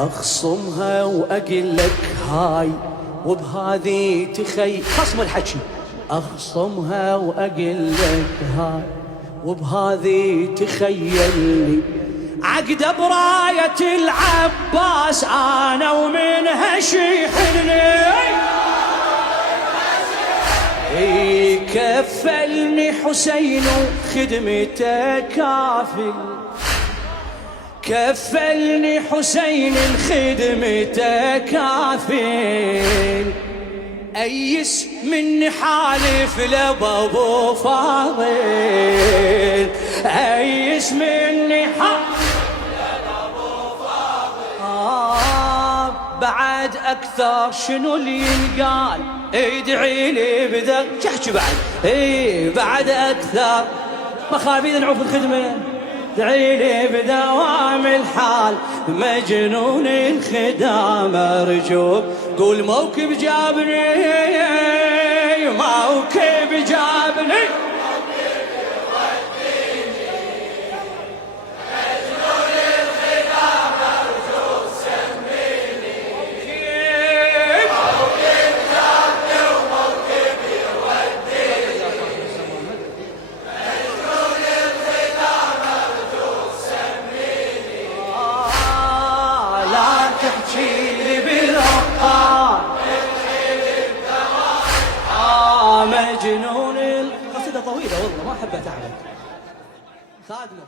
اخصمها واقول لك هاي وبهذه خصم الحكي. اخصمها واقول لك هاي وبهذه تخيلني عقده براية العباس انا ومنها شيحني. كفلني حسين وخدمته كافل، كفلني حسين الخدمته كافل. أيس مني حالف لبابو فاضل، أيس مني حالف لبابو فاضل. بعد أكثر شنو اللي ينقال ادعي لي بذا تحكي بعد. بعد أكثر مخابيد نعوف الخدمة ادعي لي بدوام الحال. مجنون الخدام مرجوب قول موكب جابني، موكب جابني. مجنون القصيدة طويلة والله ما حبيت أحمد خادمه.